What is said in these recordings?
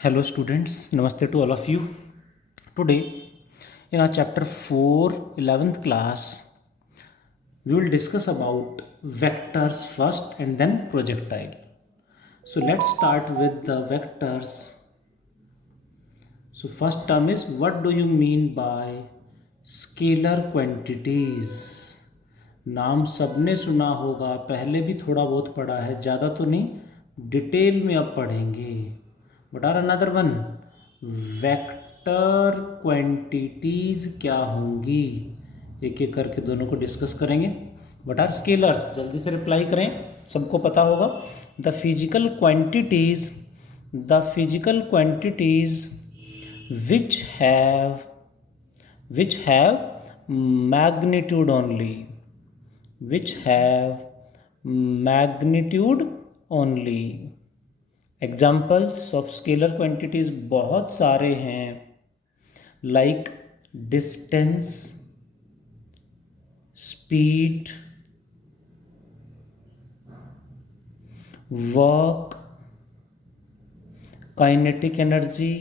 Hello students, Namaste to all of you. Today in our chapter 4, 11th class, we will discuss about vectors first and then projectile. So let's start with the vectors. So first term is, what do you mean by scalar quantities? नाम सबने सुना होगा, पहले भी थोड़ा बहुत पढ़ा है, ज़्यादा तो नहीं, डिटेल में अब पढ़ेंगे. What are another one? Vector quantities क्या होंगी, एक एक करके दोनों को डिस्कस करेंगे. What are स्केलर्स, जल्दी से रिप्लाई करें, सबको पता होगा. The physical quantities which have magnitude only, examples of scalar quantities बहुत सारे हैं, like distance, speed, work, kinetic energy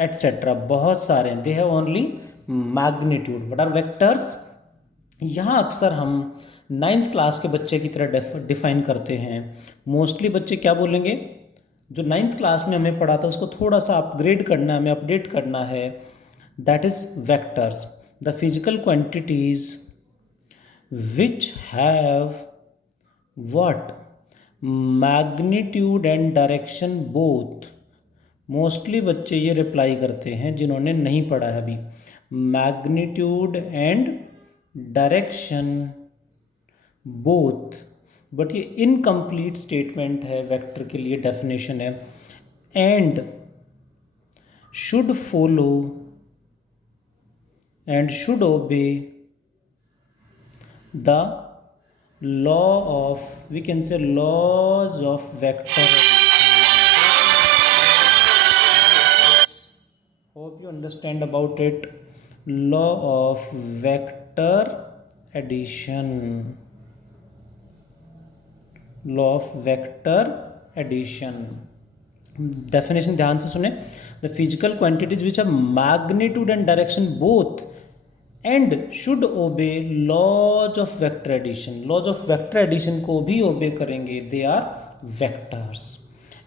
etcetera. बहुत सारे हैं. They have only magnitude. What are vectors? यहाँ अक्सर हम 9th क्लास के बच्चे की तरह डिफाइन करते हैं. मोस्टली बच्चे क्या बोलेंगे, जो 9th क्लास में हमें पढ़ा था उसको थोड़ा सा अपग्रेड करना है, हमें अपडेट करना है. That is vectors, the physical quantities which have what, magnitude and direction both. Mostly बच्चे ये रिप्लाई करते हैं जिन्होंने नहीं पढ़ा है अभी. Magnitude and direction both, but ये इनकम्प्लीट स्टेटमेंट है, वेक्टर के लिए डेफिनेशन है. And should follow and should obey the law of, we can say laws of vector. Hope you understand about it. Law of vector addition. Law of vector addition. Definition ध्यान से सुने. The physical quantities which have magnitude and direction both and should obey laws of vector addition. Laws of vector addition को भी obey करेंगे. They are vectors.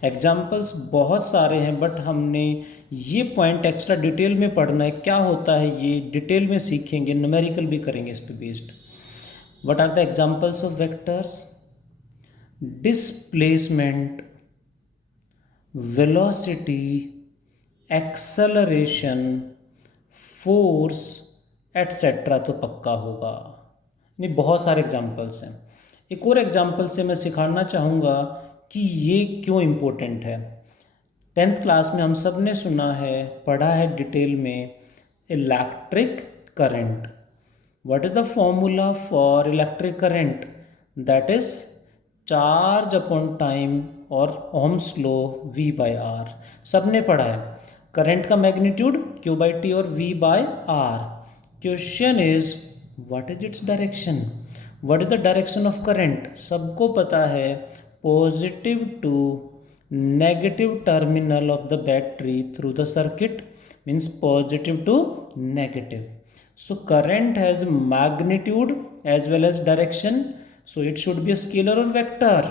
Examples बहुत सारे हैं, but हमने ये पॉइंट एक्स्ट्रा डिटेल में पढ़ना है. क्या होता है ये डिटेल में सीखेंगे, न्यूमेरिकल भी करेंगे इस पे based. What are the examples of vectors? Displacement, velocity, acceleration, force etcetera तो पक्का होगा. नहीं, बहुत सारे एग्जाम्पल्स हैं. एक और एग्जाम्पल से मैं सिखाना चाहूँगा कि ये क्यों इम्पोर्टेंट है. 10th क्लास में हम सब ने सुना है, पढ़ा है डिटेल में, electric current. What is the formula for electric current? That is charge upon time और ओम्स लॉ V/R. सब ने पढ़ा है. करंट का मैग्नीट्यूड Q/T और V/R. Question is what is its direction? What is the direction of current? सबको पता है, positive to negative terminal of the battery through the circuit means positive to negative. So current has magnitude as well as direction, so it should be a scalar or vector.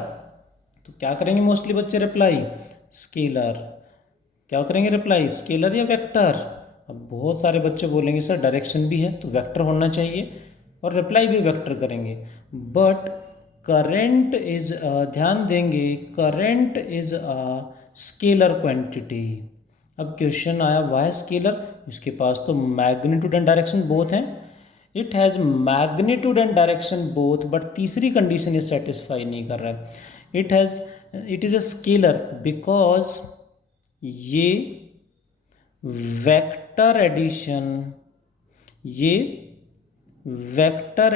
तो क्या करेंगे mostly बच्चे reply? Scalar. क्या करेंगे reply? Scalar या vector? अब बहुत सारे बच्चे बोलेंगे सर डायरेक्शन भी है तो वेक्टर होना चाहिए, और रिप्लाई भी वेक्टर करेंगे. बट करंट इज, ध्यान देंगे, current is a scalar quantity. अब क्वेश्चन आया वाई स्केलर? इसके पास तो मैग्नीट्यूड एंड डायरेक्शन बोथ हैं. It has magnitude and direction both, but तीसरी कंडीशन ये सेटिस्फाई नहीं कर रहा है. It is a scalar because ये वेक्टर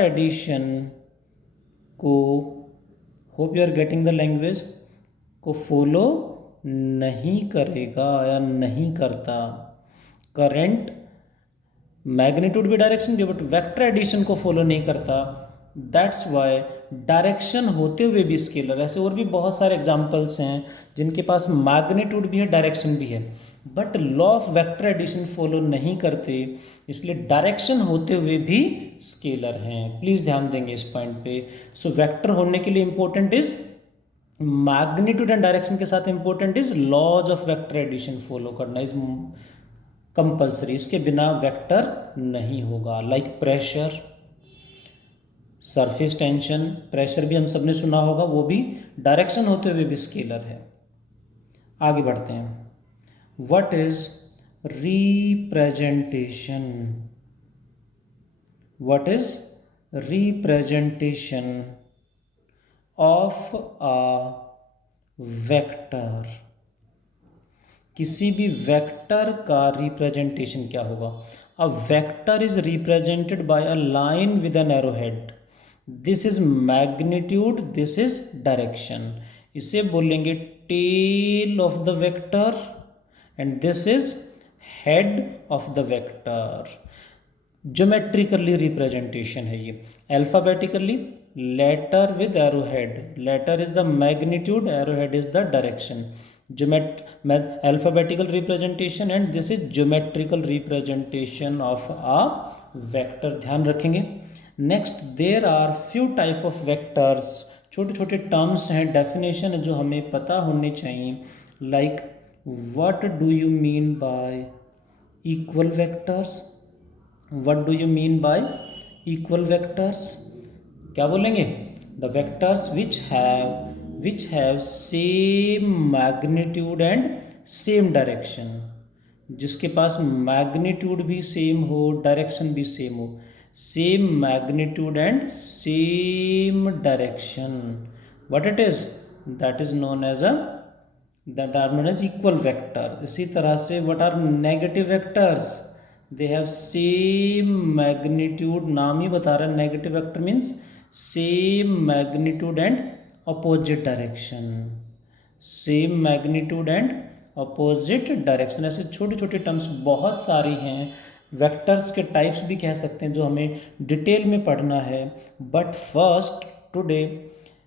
एडिशन को, hope you are getting the language, को फॉलो नहीं करेगा या नहीं करता. करंट मैग्नीट्यूड भी डायरेक्शन भी, बट वेक्टर एडिशन को फॉलो नहीं करता. दैट्स वाई डायरेक्शन होते हुए भी स्केलर। ऐसे और भी बहुत सारे एग्जाम्पल्स हैं जिनके पास मैग्नीट्यूड भी है, डायरेक्शन भी है, but law of vector addition follow नहीं करते, इसलिए डायरेक्शन होते हुए भी स्केलर हैं। प्लीज़ ध्यान देंगे इस पॉइंट पे। सो वेक्टर होने के लिए important is magnitude and direction के साथ important is laws of vector addition follow करना इज कंपल्सरी, इसके बिना वेक्टर नहीं होगा। Like pressure, surface tension, pressure भी हम सब ने सुना होगा, वो भी डायरेक्शन होते हुए भी स्केलर है। आगे बढ़ते हैं। What is representation? What is representation of a vector? किसी भी वेक्टर का रिप्रेजेंटेशन क्या होगा? A vector is represented by a line with an arrow head. This is magnitude, this is direction. इसे बोलेंगे tail of the vector and this is head of the vector. Geometrically representation है ये। Alphabetically letter with arrow head, letter is the magnitude, arrow head is the direction. Alphabetical representation and this is geometrical representation of a vector, ध्यान रखेंगे। Next, there are few type of vectors, छोटे छोटे terms हैं, definition है जो हमें पता होने चाहिए। Like what do you mean by equal vectors? What do you mean by equal vectors? क्या बोलेंगे? The vectors which have same magnitude and same direction, जिसके पास मैग्नीट्यूड भी सेम हो, डायरेक्शन भी सेम हो। Same magnitude and same direction, what it is? That is known as equal vector. इसी तरह से what are negative vectors? They have same magnitude, नाम ही बता रहा है negative vector means same magnitude and opposite direction, same magnitude and opposite direction. ऐसे छोटे छोटे टर्म्स बहुत सारी हैं। वेक्टर्स के टाइप्स भी कह सकते हैं जो हमें डिटेल में पढ़ना है, but first today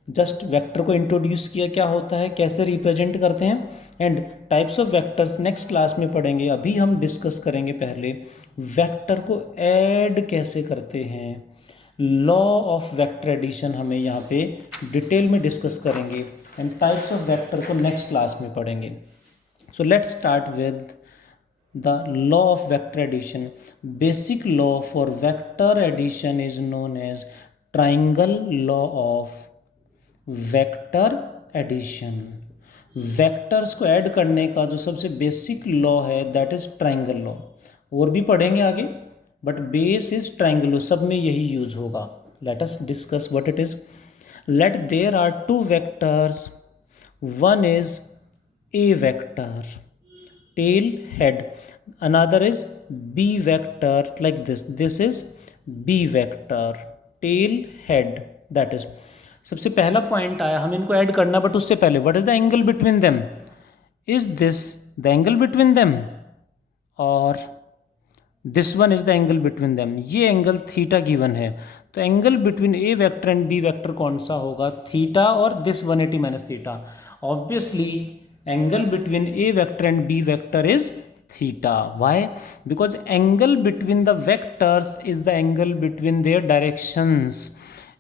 just vector को इंट्रोड्यूस किया, क्या होता है, कैसे रिप्रेजेंट करते हैं, and types of vectors next class में पढ़ेंगे। अभी हम डिस्कस करेंगे पहले वेक्टर को ऐड कैसे करते हैं। लॉ ऑफ वेक्टर एडिशन हमें यहाँ पे डिटेल में डिस्कस करेंगे एंड टाइप्स ऑफ वेक्टर को नेक्स्ट क्लास में पढ़ेंगे। So let's start with the law of vector addition. Basic law for vector addition is known as triangle law of vector addition. Vectors को add करने का जो सबसे basic law है that is triangle law. और भी पढ़ेंगे आगे, बट बेस इज ट्राइंगल, सब में यही यूज होगा। Let us discuss what it is. Let there are two vectors, one is A vector tail head, another is B vector like this is B vector tail head. That is सबसे पहला point आया, हम इनको add करना, but उससे पहले what is the angle between them? Is this the angle between them और this one is the angle between them? ये एंगल थीटा गिवन है, तो angle between A vector and B vector कौन सा होगा? थीटा और this 180 minus theta. Obviously angle between A vector and B vector is theta. Why? Because angle between the vectors is the angle between their directions.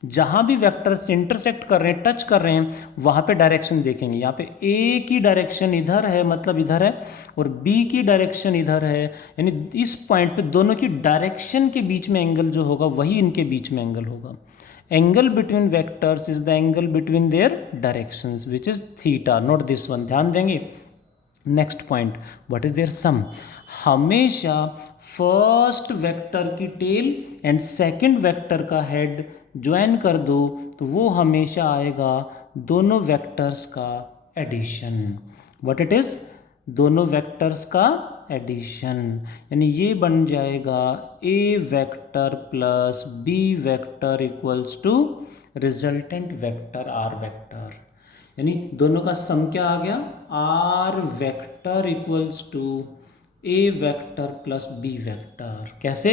जहाँ भी vectors intersect कर रहे हैं, touch कर रहे हैं, वहाँ पे डायरेक्शन देखेंगे। यहाँ पे ए की डायरेक्शन इधर है, मतलब इधर है, और बी की डायरेक्शन इधर है, यानी इस पॉइंट पे दोनों की डायरेक्शन के बीच में एंगल जो होगा वही इनके बीच में एंगल होगा। Angle between vectors is the angle between their directions which is theta, not this one. ध्यान देंगे। Next point, what is their sum? हमेशा फर्स्ट वेक्टर की टेल एंड सेकंड वेक्टर का हेड ज्वाइन कर दो तो वो हमेशा आएगा दोनों वेक्टर्स का एडिशन। What it is? दोनों वेक्टर्स का एडिशन, यानी ये बन जाएगा A vector plus B vector equals to resultant vector R vector. यानी दोनों का सम क्या आ गया? R vector equals to A vector plus B vector. कैसे?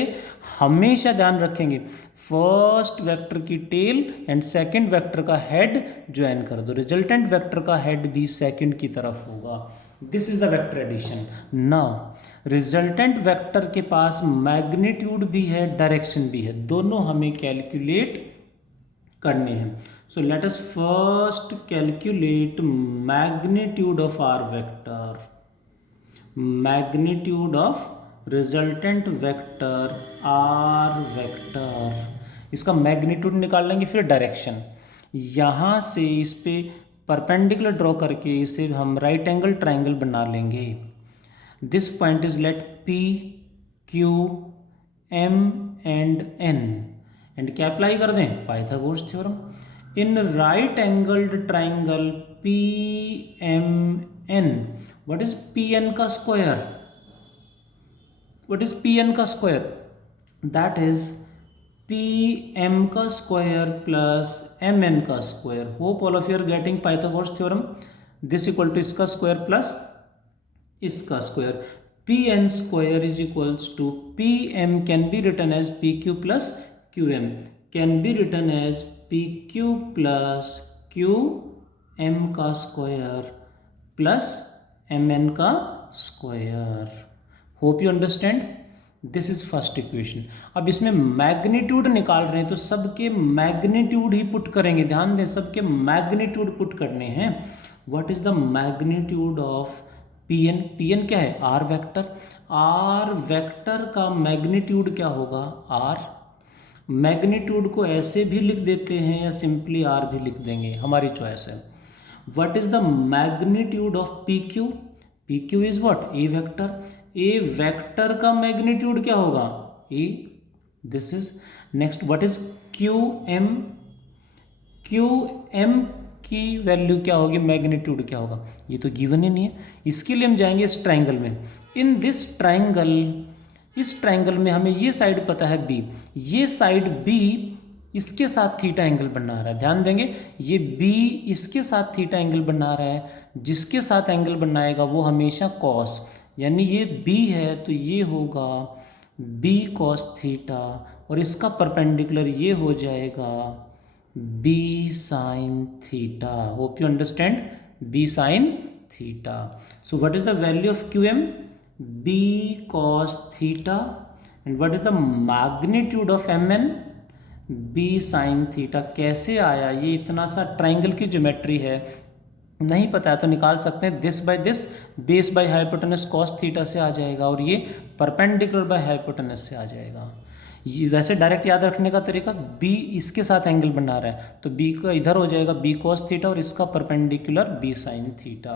हमेशा ध्यान रखेंगे, फर्स्ट वेक्टर की टेल एंड सेकंड वेक्टर का हेड ज्वाइन कर दो, रिजल्टेंट वेक्टर का हेड भी सेकंड की तरफ होगा। This is the vector addition. Now resultant vector के पास मैग्नीट्यूड भी है, डायरेक्शन भी है, दोनों हमें कैलकुलेट करने हैं। So let us first calculate magnitude of R vector, magnitude of resultant vector R vector. इसका मैग्नीट्यूड निकाल लेंगे, फिर डायरेक्शन। यहाँ से इस पे परपेंडिकुलर ड्रॉ करके इसे हम राइट एंगल ट्राइंगल बना लेंगे। This point is let P Q M and N, and क्या अप्लाई कर दें? Pythagoras theorem. In right angled triangle P M N, what is P N का square? What is P N का square? That is P M का square plus M N का square. Hope all of you are getting Pythagoras theorem. This equal to इसका square plus इसका square. P N square is equals to P M can be written as P Q plus Q M, can be written as P Q plus Q M का square plus M N का square. Hope you understand. This is first equation. अब इसमें magnitude निकाल रहे हैं तो सबके magnitude ही put करेंगे। ध्यान दें, सबके मैग्नीट्यूड पुट करने हैं। What is the magnitude of P N? P N क्या है? R vector. आर वेक्टर का मैग्नीट्यूड क्या होगा? आर। मैग्नीट्यूड को ऐसे भी लिख देते हैं या सिंपली आर भी लिख देंगे, हमारी चॉइस है। What is the magnitude of P Q? P Q is what? A vector. A vector का मैग्नीट्यूड क्या होगा? A. This is next. What is Q M? Q M की वैल्यू क्या होगी? मैग्नीट्यूड क्या होगा? ये तो गिवन ही नहीं है। इसके लिए हम जाएंगे इस ट्राइंगल में। इन दिस ट्राइंगल, इस ट्राइंगल में हमें ये साइड पता है बी, ये साइड बी इसके साथ थीटा एंगल बना रहा है। ध्यान देंगे, ये बी इसके साथ थीटा एंगल बना रहा है। जिसके साथ एंगल बनाएगा वो हमेशा कॉस, यानी ये बी है तो ये होगा बी कॉस थीटा, और इसका परपेंडिकुलर ये हो जाएगा B sine theta. Hope you understand. B sine theta. So what is the value of Q M? B cos theta. And what is the magnitude of M N? B sine theta. कैसे आया? ये इतना सा triangle की geometry है, नहीं पता है तो निकाल सकते हैं। This by this, base by hypotenuse cos theta से आ जाएगा, और ये परपेंडिकुलर बाय हाइपोटेनस से आ जाएगा। ये वैसे डायरेक्ट याद रखने का तरीका, बी इसके साथ एंगल बना रहा है तो बी का इधर हो जाएगा बी कॉस थीटा, और इसका perpendicular B sine theta.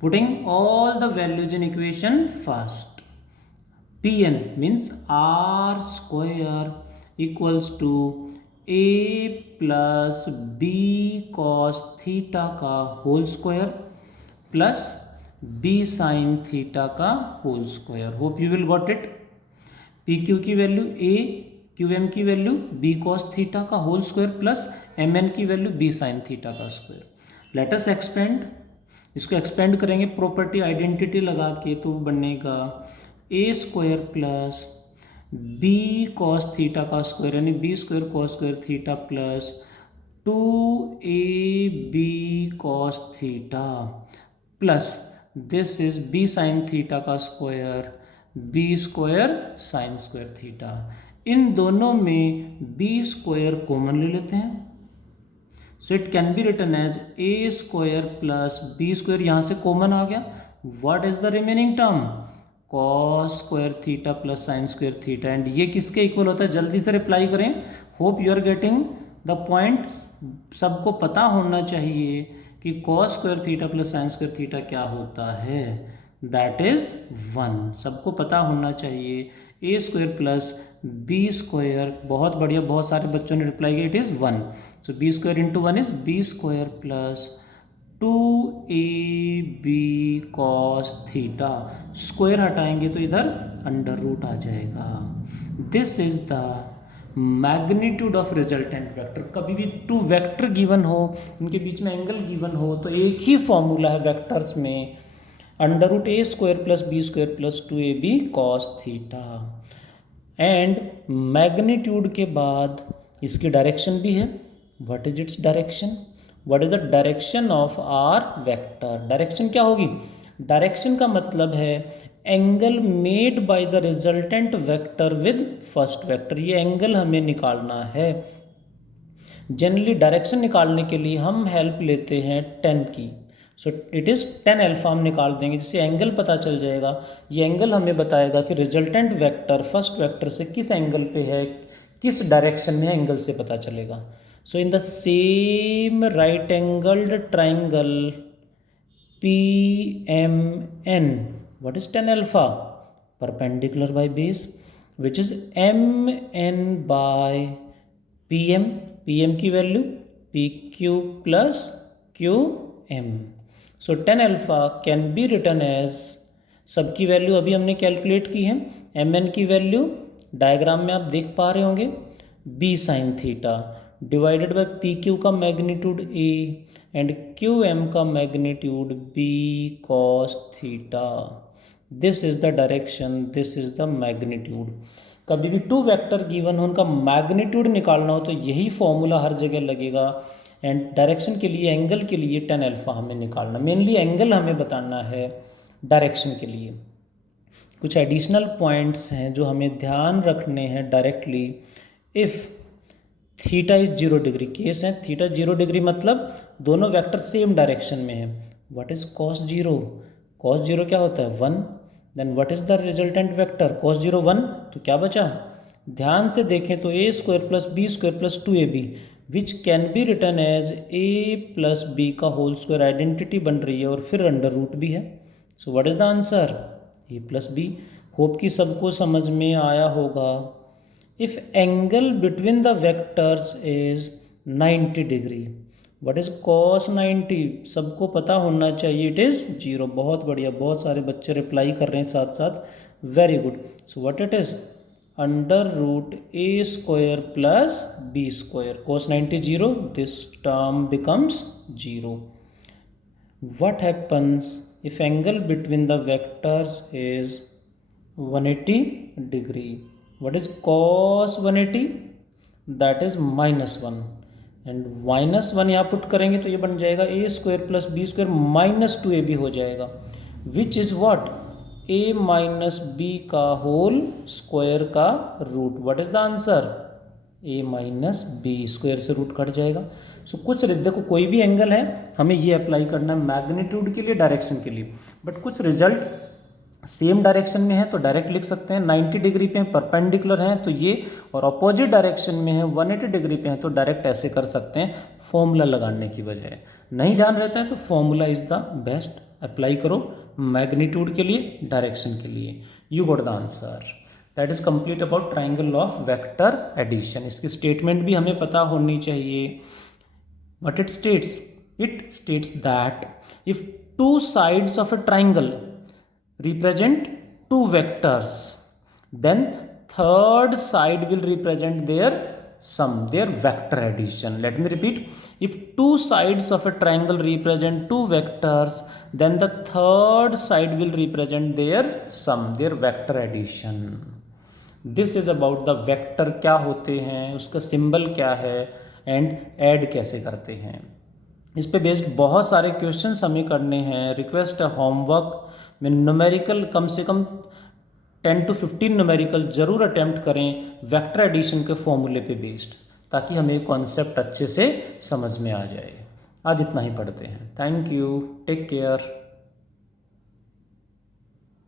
Putting all the values in equation first, P N means R square equals to A plus B cos theta का whole square plus B sine theta का whole square. Hope you will got it. P Q की value A, Q M की value B cos theta का whole square plus M N की value B sine theta का square. Let us expand. इसको expand करेंगे property identity लगा के, तो बनेगा A square plus B cos theta का स्क्वायर, यानी B square cos square theta plus 2ab cos theta plus this is B sine theta का square, B square sine square theta. इन दोनों में बी स्क्वायर कॉमन ले लेते हैं, so it can be written as A square plus B square, यहाँ से common आ गया। What is the remaining term? Cos square theta plus sine square theta. And ये किसके इक्वल होता है? जल्दी से रिप्लाई करें। Hope you are getting the point. सबको पता होना चाहिए कि cos square theta plus sine square theta क्या होता है। That is 1। सबको पता होना चाहिए। A square plus B square, बहुत बढ़िया, बहुत सारे बच्चों ने रिप्लाई किया, it is 1। So B square into 1 is B square plus 2ab cos theta. Square हटाएंगे तो इधर अंडर रूट आ जाएगा। This is the magnitude of resultant vector. कभी भी टू वेक्टर गिवन हो, उनके बीच में एंगल गिवन हो, तो एक ही फॉर्मूला है वेक्टर्स में, under root A square plus B square plus 2ab cos theta. And magnitude के बाद इसकी डायरेक्शन भी है। What is its direction? What is the direction of R vector? Direction क्या होगी? डायरेक्शन का मतलब है angle made by the resultant vector with first vector. ये एंगल हमें निकालना है। जनरली डायरेक्शन निकालने के लिए हम हेल्प लेते हैं 10 की। सो इट इज़ 10 अल्फा हम निकाल देंगे, जिससे एंगल पता चल जाएगा। ये एंगल हमें बताएगा कि रिजल्टेंट वेक्टर फर्स्ट वेक्टर से किस एंगल पे है, किस डायरेक्शन में एंगल से पता चलेगा। So in the same right angled triangle PMN, what is 10 alpha? Perpendicular by base, which is MN by PM. PM की value PQ plus QM. So 10 alpha can be written as, सबकी value अभी हमने calculate की है। MN की value diagram में आप देख पा रहे होंगे, B sin theta divided by PQ का मैग्नीट्यूड A एंड QM का magnitude B cos theta. This is the direction, this is the magnitude. कभी भी टू वेक्टर गिवन हो, उनका मैग्नीट्यूड निकालना हो तो यही फॉर्मूला हर जगह लगेगा। एंड डायरेक्शन के लिए, एंगल के लिए 10 अल्फा हमें निकालना, मेनली एंगल हमें बताना है डायरेक्शन के लिए। कुछ एडिशनल पॉइंट्स हैं जो हमें ध्यान रखने हैं directly. If theta is 0 degree, case है थीटा 0 डिग्री मतलब दोनों वेक्टर सेम डायरेक्शन में है। What is cos 0? कॉस 0 क्या होता है? 1। Then what is the resultant vector? Cos 0 1, तो क्या बचा? ध्यान से देखें तो a square plus B square plus 2ab which can be written as a plus B का होल स्क्वायर। आइडेंटिटी बन रही है और फिर अंडर रूट भी है। So what is the answer? a plus B. Hope कि सबको समझ में आया होगा। If angle between the vectors is 90 degree, what is cos 90? सबको पता होना चाहिए, it is 0। बहुत बढ़िया, बहुत सारे बच्चे रिप्लाई कर रहे हैं साथ साथ, very good. So what it is? Under root A square plus B square. cos 90 0, this term becomes 0. What happens if angle between the vectors is 180 degree? What is cos 180? That is -1 and -1 यहाँ put करेंगे तो ये बन जाएगा a square plus B square minus 2ab हो जाएगा, which is what? a minus B का whole square का root. What is the answer? a minus B square से रूट कट जाएगा। सो कुछ देखो, कोई भी एंगल है हमें ये अप्लाई करना है मैग्नीट्यूड के लिए, डायरेक्शन के लिए। बट कुछ रिजल्ट सेम डायरेक्शन में है तो डायरेक्ट लिख सकते हैं, 90 डिग्री पे परपेंडिकुलर हैं तो ये, और अपोजिट डायरेक्शन में है 180 डिग्री पे हैं तो डायरेक्ट ऐसे कर सकते हैं फॉर्मूला लगाने की बजाय। नहीं ध्यान रहता है तो formula is the best, apply करो मैग्नीट्यूड के लिए, डायरेक्शन के लिए। You got the answer. That is complete about triangle of vector addition. इसकी स्टेटमेंट भी हमें पता होनी चाहिए। What it states? It states that if two sides of a triangle represent two vectors, then third side will represent their sum, their vector addition. Let me repeat. If two sides of a triangle represent two vectors, then the third side will represent their sum, their vector addition. This is about the vector, क्या होते हैं, उसका symbol क्या है, and add कैसे करते हैं। इस पे बेस्ड बहुत सारे क्वेश्चंस हमें करने हैं। रिक्वेस्ट है होमवर्क में न्यूमेरिकल कम से कम 10 to 15 न्यूमेरिकल ज़रूर अटैम्प्ट करें वेक्टर एडिशन के फॉर्मूले पे बेस्ड, ताकि हमें कॉन्सेप्ट अच्छे से समझ में आ जाए। आज इतना ही पढ़ते हैं। Thank you, take care.